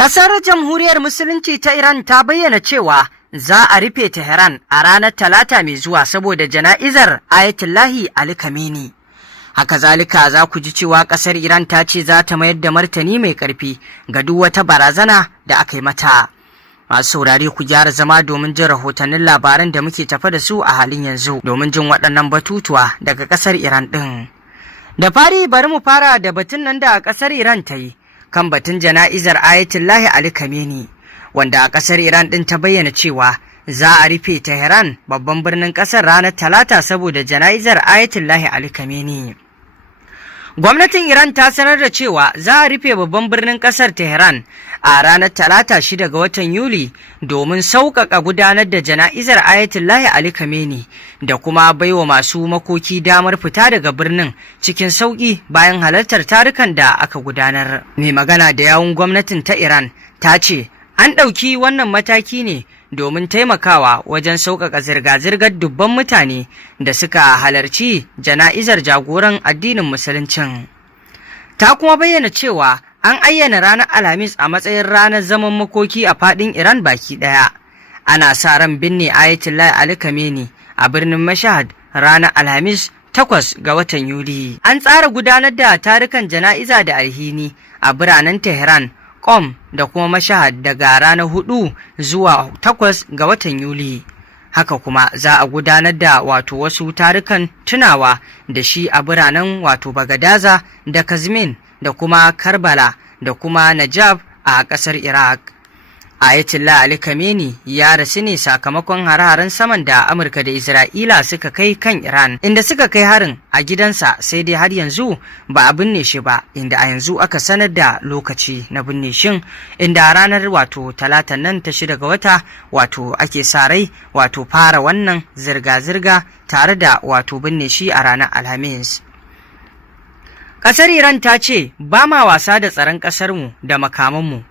Ƙasar Jamhuriyar Musulunci ta Iran ta bayyana cewa za a rufe Tehran a ranar Talata mai zuwa saboda jana'izar Ayatollahi Ali Khamenei. Haka zalika za ku ji cewa ƙasar Iran ta ce za ta mayar da martani mai ƙarfi ga duk wata barazana da aka yi mata. Masu saurare ku gyara zama domin jin rahotannin labaran da muke tafa da su a halin yanzu domin jin waɗannan batutuwa daga ƙasar Iran ɗin. Da fari bari mu fara da batun nan da ƙasar Iran ta yi kan batun jana'izar Ayatollahi Ali Khamenei, wanda a ƙasar Iran ɗin ta bayyana cewa za a rufe Tehran babban birnin ƙasar ranar Talata saboda jana'izar Ayatollahi Ali Khamenei. Gwamnatin Iran ta sanar da cewa za a rufe babban birnin ƙasar Tehran a ranar Talata 6 ga watan Yuli domin sauƙaƙa gudanar da jana'izar Ayatollahi Ali Khamenei da kuma baiwa masu makoki damar fita daga birnin cikin sauƙi bayan halartar tarukan da aka gudanar. Mai magana da yawun gwamnatin ta Iran ta ce an ɗauki wannan mataki ne domin taimakawa wajen sauƙaƙa zirga-zirgar dubban mutane da suka halarci jana'izar jagoran addinin musuluncin. Ta kuma bayyana cewa an ayyana ranar Alhamis a matsayin ranar zaman makoki a faɗin Iran baki ɗaya. Ana sa ran binne Ayatollahi Ali Khamenei a birnin Mashhad ranar Alhamis 8 ga watan Yuli. An tsara gudanar da tarukan jana'iza da alhini a biranen Tehran, Qom da kuma Mashhad daga ranar 4 zuwa 8 ga watan Yuli. Haka kuma za a gudanar da wasu tarukan tunawa da shi a biranen Bagadaza da Kazmin da kuma Karbala da kuma Najaf a ƙasar Iraq. Ayatollah Ali Khamenei ya rasu ne sakamakon hare-haren saman da Amurka da Isra'ila suka kai kan Iran, inda suka kai harin a gidansa, sai dai har yanzu ba a binne shi ba, inda a yanzu aka sanar da lokaci na binne shin, inda ranar Talatan nan ta 6 ga wata ake sa rai fara wannan zirga-zirga tare da binne shi a ranar Alhamis. Ƙasar Iran ta ce ba ma wasa da tsaron ƙasarmu da makamanmu.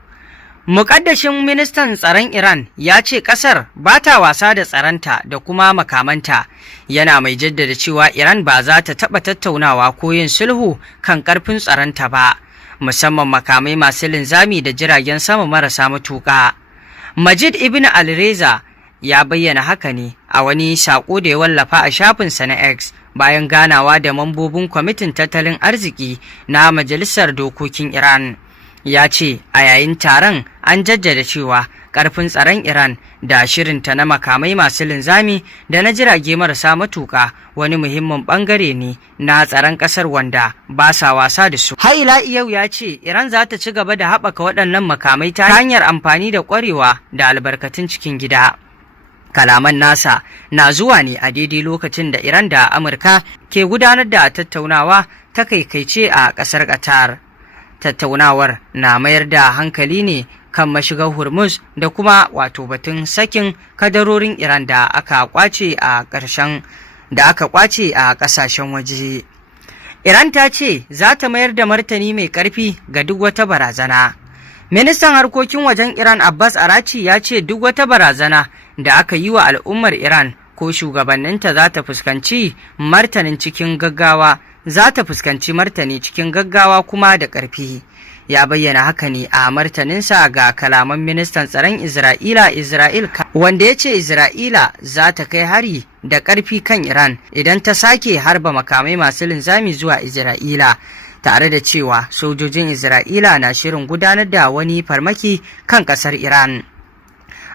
Muƙaddashin ministan tsaron Iran ya ce ƙasar ba ta wasa da tsaronta da kuma makamanta, yana mai jaddada cewa Iran ba za ta taɓa tattaunawa ko yin sulhu kan ƙarfin tsaronta ba, musamman makamai masu linzami da jiragen sama marasa matuƙa. Majid Ibn Al-Reza ya bayyana haka ne a wani saƙo da ya wallafa a shafinsa na X bayan ganawa da mambobin kwamitin tattalin arziki na Majalisar Dokokin Iran. Ya ce a yayin taron an jaddada cewa ƙarfin tsaron Iran da shirinta na makamai masu linzami da na jirage marasa matuƙa wani muhimmin ɓangare ne na tsaron ƙasar wanda ba sa wasa da su. Haila yau ya ce Iran za ta ci gaba da haɓaka waɗannan makamai ta hanyar amfani da ƙwarewa da albarkatun cikin gida. Kalaman nasa na zuwa ne a daidai lokacin da Iran da Amurka ke gudanar da tattaunawa ta kaikaice a ƙasar Qatar. Tattaunawar na mayar da hankali ne kan mashigar Hormuz da kuma batun sakin kadarorin Iran da aka kwace a ƙasashen waje. Iran ta ce za ta mayar da martani mai ƙarfi ga duk wata barazana. Ministan harkokin wajen Iran Abbas Arachi ya ce duk wata barazana da aka yi wa al'ummar Iran ko shugabanninta za ta fuskanci martani cikin gaggawa kuma da ƙarfi. Ya bayyana haka ne a martaninsa ga kalaman ministan tsaron Isra'ila wanda ya ce Isra'ila za ta kai hari da ƙarfi kan Iran idan ta sake harba makamai masu linzami zuwa Isra'ila, tare da cewa sojojin Isra'ila na shirin gudanar da wani farmaki kan ƙasar Iran.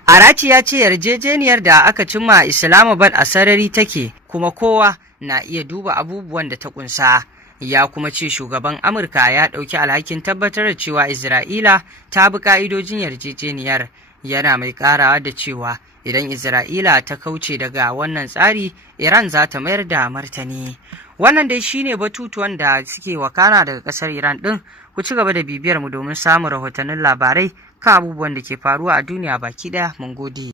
Arachi ya ce yarjejeniyar da aka cimma Islamabad a sarari take, kuma kowa na iya duba abubuwan da ta kunsa. Ya kuma ce shugaban Amurka ya ɗauki alhakin tabbatar da cewa Isra'ila ta bi ƙa'idojin yarjejeniyar, yana mai ƙarawa da cewa idan Isra'ila ta kauce daga wannan tsari, Iran za ta mayar da martani. Wannan dai shine batutuwan da suke wakana daga ƙasar Iran ɗin. Ku ci gaba da bibiyar mu domin samun rahotannin labarai kan abubuwan da ke faruwa a duniya baki ɗaya. Mun gode.